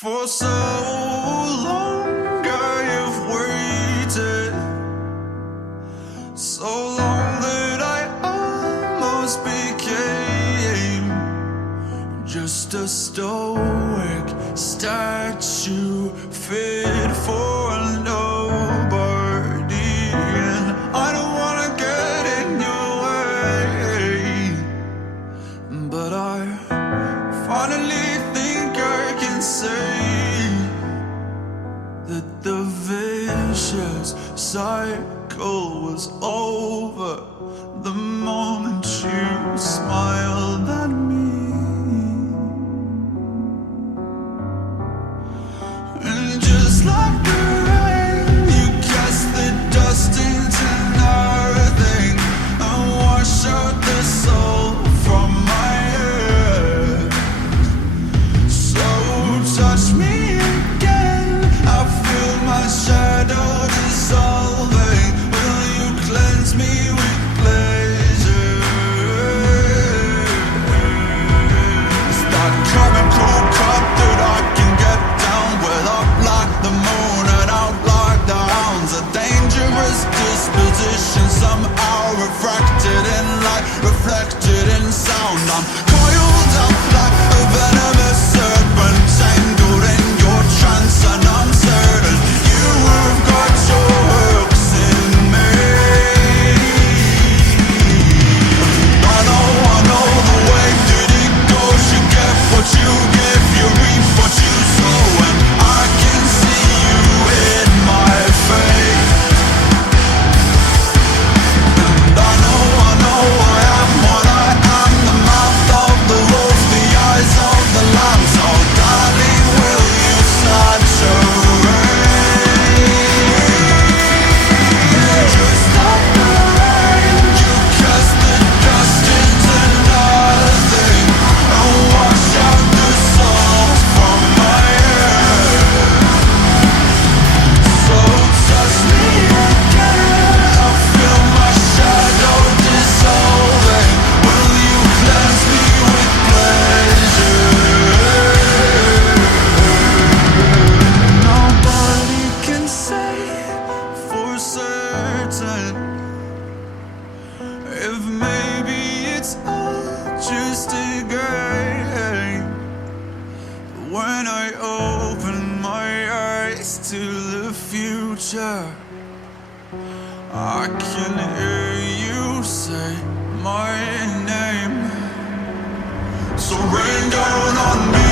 For so long I have waited, so long that I almost became just a stoic statue fit for nobody. And I don't wanna get in your way, but I finally think I can say that the vicious cycle was over the moment you smiled at me. And just like the rain, you cast the dust into nothing and wash out the soul from my head. So touch me again, I feel my shadow dissolving. Will you cleanse me with pleasure? Is that chemical cup that I can get down with, up like the moon and out like the hounds? A dangerous disposition, somehow refracted in light, reflected in sound. I'm coiled up like a venomous serpent, tangled in your trance, and I'm certain you have got your hooks in me. I know the way that it goes. You get what you give, you reap what you sow, and I can see you in my fate. And I know I am what I am, the mouth of the wolf, the eyes of the lamb. So darling, will you saturate? Just like the rain, you cast the dust into nothing and wash out the salt from my head. So touch me again, I feel my shadow dissolving. Will you cleanse me with pleasure? Nobody can say for certain if maybe it's all just a game. When I open my eyes to the future, I can hear you say my name. So rain down on me.